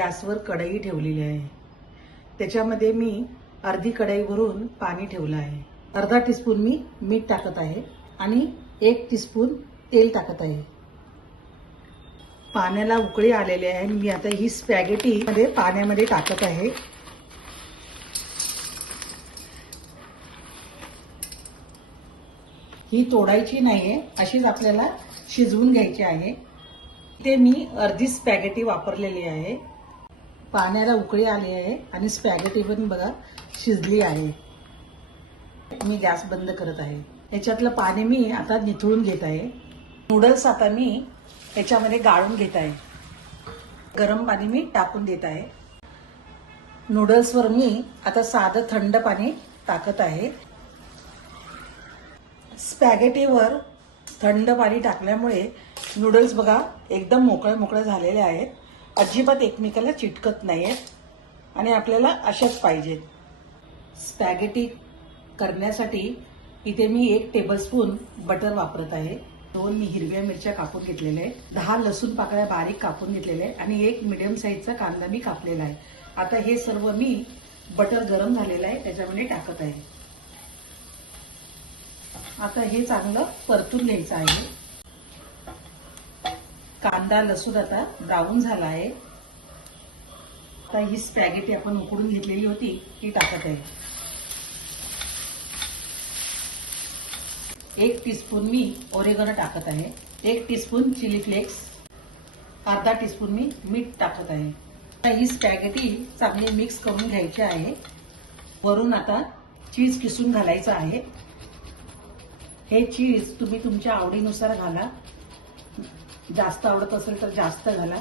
गॅसवर कढई ठेवलेली आहे. त्याच्यामध्ये मी अर्धी कढई भरून पाणी ठेवलं आहे. अर्धा टीस्पून मी मीठ टाकत आहे आणि एक टीस्पून तेल टाकत आहे. पाण्याला उकळी आलेली आहे आणि मी आता ही स्पॅगेटी मध्ये पाण्यामध्ये टाकत आहे. ही तोडायची नाही आहे अशीच आपल्याला शिजवून घ्यायची आहे. ते मी अर्धी स्पॅगेटी वापरलेली आहे. पाण्याला उकळी आली आहे आणि स्पॅगेटी पण बघा शिजली आहे. मी गॅस बंद करत आहे. याच्यातलं पाणी मी आता निथळून घेत आहे. नूडल्स आता मी याच्यामध्ये गाळून घेत आहे. गरम पाणी मी टाकून देत आहे. नूडल्सवर मी आता साधं थंड पाणी टाकत आहे. स्पॅगेटीवर थंड पाणी टाकल्यामुळे नूडल्स बघा एकदम मोकळे मोकळे झालेले आहेत. अजिबात एकमेकाला चिटकत नाही आहेत आणि आपल्याला अशाच पाहिजेत. स्पॅगेटी करण्यासाठी इथे मी एक टेबलस्पून बटर वापरत आहे. दोन मी हिरव्या मिरच्या कापून घेतलेल्या आहेत. दहा लसूण पाकळ्या बारीक कापून घेतलेल्या आहेत आणि एक मिडियम साईजचा कांदा मी कापलेला आहे. आता हे सर्व मी बटर गरम झालेलं आहे त्याच्यामध्ये टाकत आहे. आता हे चांगलं परतून घ्यायचं आहे. कांदा लसूण आता ब्राऊन झाला आहे. आता ही स्पॅगेटी आपण उकडून घेतलेली होती ती टाकत आहे. एक टीस्पून मी ओरेगन टाकत आहे. एक टीस्पून चिली फ्लेक्स अर्धा टीस्पून मी मीठ टाकत आहे. आता ही स्पॅगेटी चांगली मिक्स करून घ्यायची आहे. वरून आता चीज किसून घालायचं आहे. हे चीज तुम्ही तुमच्या आवडीनुसार घाला. जास्त आवडत असेल तर जास्त घाला.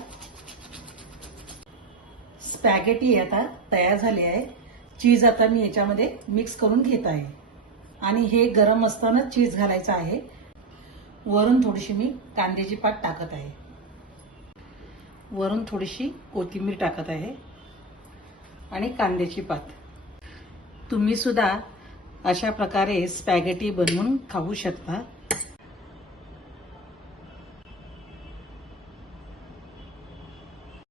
स्पॅगेटी आता तयार झाली आहे. चीज आता मी याच्यामध्ये मिक्स करून घेत आहे. आणि हे गरम असताना चीज घालायचं आहे. वरून थोडीशी मी कांद्याची पात टाकत आहे. वरून थोडीशी कोथिंबीर टाकत आहे. आणि कांद्याची पात. तुम्ही सुद्धा अशा प्रकारे स्पॅगेटी बनवून खाऊ शकता.